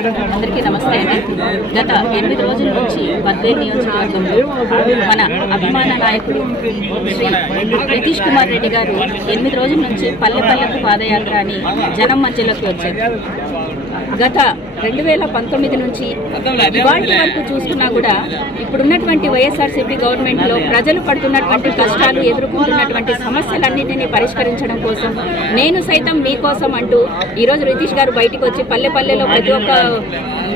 అందరికీ నమస్తే అండి. గత 8 రోజుల నుంచి బద్వేల్ నియోజకవర్గంలో మన అభిమాన నాయకుడు శ్రీ నితీష్ కుమార్ రెడ్డి గారు 8 రోజుల నుంచి పల్లె పల్లెకు పాదయాత్ర అని జనం మధ్యలోకి వచ్చారు. గత 2019 నుంచి ఇవాటి వరకు చూసుకున్నా కూడా ఇప్పుడున్నటువంటి వైఎస్ఆర్సీపీ గవర్నమెంట్లో ప్రజలు పడుతున్నటువంటి కష్టాలు, ఎదుర్కొంటున్నటువంటి సమస్యలన్నింటినీ పరిష్కరించడం కోసం నేను సైతం మీకోసం అంటూ ఈరోజు నితీష్ గారు బయటకు వచ్చి పల్లె పల్లెలో ప్రతి ఒక్క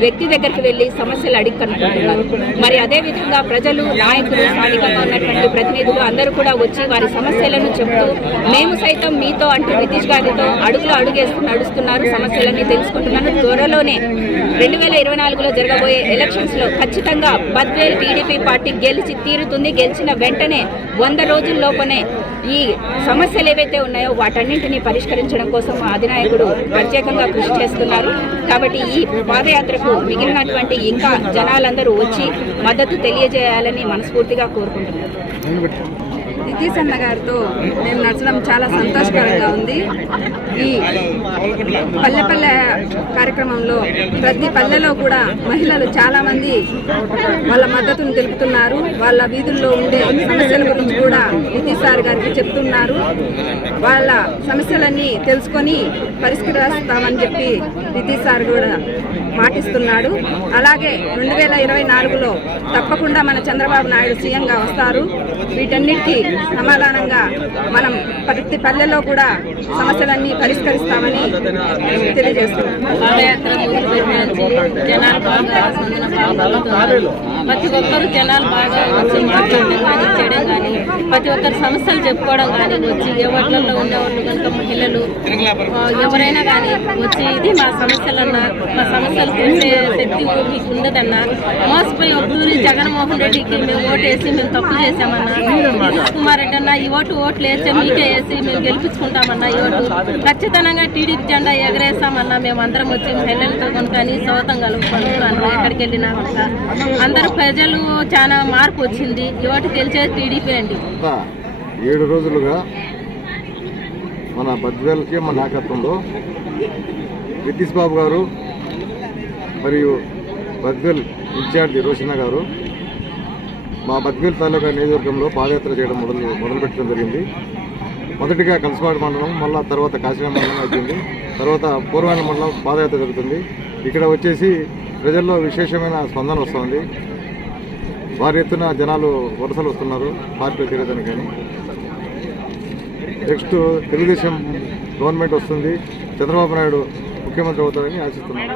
వ్యక్తి దగ్గరికి వెళ్ళి సమస్యలు అడిగి కనుక్కుంటున్నారు. మరి అదేవిధంగా ప్రజలు, నాయకులు, స్థానికంగా ఉన్నటువంటి ప్రతినిధులు అందరూ కూడా వచ్చి వారి సమస్యలను చెబుతూ మేము సైతం మీతో అంటూ నితీష్ గారితో అడుగులో అడుగేస్తూ నడుస్తున్నారు, సమస్యలన్నీ తెలుసుకుంటున్నారు. త్వరలోనే 2024లో జరగబోయే ఎలక్షన్స్లో ఖచ్చితంగా బద్వేల్ టీడీపీ పార్టీ గెలిచి తీరుతుంది. గెలిచిన వెంటనే 100 రోజుల్లోపనే ఈ సమస్యలు ఏవైతే ఉన్నాయో వాటన్నింటినీ పరిష్కరించడం కోసం మా అధినాయకుడు ప్రత్యేకంగా కృషి చేస్తున్నారు. కాబట్టి ఈ పాదయాత్రకు మిగిలినటువంటి ఇంకా జనాలందరూ వచ్చి మద్దతు తెలియజేయాలని మనస్ఫూర్తిగా కోరుకుంటున్నారు. నితీష్ అన్న గారితో మేము నడచడం చాలా సంతోషకరంగా ఉంది. ఈ పల్లె పల్లె కార్యక్రమంలో ప్రతి పల్లెలో కూడా మహిళలు చాలామంది వాళ్ళ మద్దతును తెలుపుతున్నారు. వాళ్ళ వీధుల్లో ఉండే సమస్యల గురించి కూడా నితీష్ సార్ గారికి చెప్తున్నారు. వాళ్ళ సమస్యలన్నీ తెలుసుకొని పరిష్కరిస్తామని చెప్పి నితీష్ సార్ కూడా మాటిస్తున్నాడు. అలాగే 2024లో తప్పకుండా మన చంద్రబాబు నాయుడు సీఎంగా వస్తారు. వీటన్నిటికీ సమాధానంగా మనం ప్రతి పల్లెలో కూడా సమస్యలన్నీ పరిష్కరిస్తామని తెలియజేస్తున్నాం. ప్రతి ఒక్కరు జనాలు బాగా వచ్చి మాట్లాడడం కానీ, చేయడం కానీ, ప్రతి ఒక్కరు సమస్యలు చెప్పుకోవడం కానీ వచ్చి ఎవరిలో ఉండేవాళ్ళు కనుక మహిళలు ఎవరైనా కానీ వచ్చి ఇది మా సమస్యలన్నా, మా సమస్యలు తెలిసే శక్తి మీకు ఉండదన్నా, మోసపోయి ఒక్కూరి జగన్మోహన్ రెడ్డికి మేము ఓటేసి మేము తప్పు చేసామన్నా, నితీష్ కుమార్ రెడ్డి అన్న ఈ ఓట్లు వేస్తే మీకే వేసి మేము గెలిపించుకుంటామన్నా, ఈ ఓటు ఖచ్చితంగా టీడీపీ జెండా ఎగరేస్తామన్నా, మేము అందరం వచ్చి మహిళలతో కొనుక్కొని సౌతం కలుపుకుంటాను. ఎక్కడికి వెళ్ళినా కనుక అందరూ ప్రజలు చాలా మార్పు వచ్చింది. ఈ ఓటు గెలిచేది టీడీపీ అండి. 7 రోజులుగా మన బద్వేల్కి మన నాయకత్వంలో నితీష్ బాబు గారు మరియు బద్వేల్ ఇన్ఛార్జి రోషన్న గారు మా బద్వేల్ తాలూకా నియోజకవర్గంలో పాదయాత్ర చేయడం మొదలుపెట్టడం జరిగింది. మొదటిగా కలసపాడు మండలం, మళ్ళీ తర్వాత కాశీనాథ మండలం అవుతుంది, తర్వాత పూర్వాన మండలం పాదయాత్ర జరుగుతుంది. ఇక్కడ వచ్చేసి ప్రజల్లో విశేషమైన స్పందన వస్తుంది. భారీ ఎత్తున జనాలు వరుసలు వస్తున్నారు పార్టీలో చేరేదానికి. కానీ నెక్స్ట్ తెలుగుదేశం గవర్నమెంట్ వస్తుంది, చంద్రబాబు నాయుడు ముఖ్యమంత్రి అవుతారని ఆశిస్తున్నారు.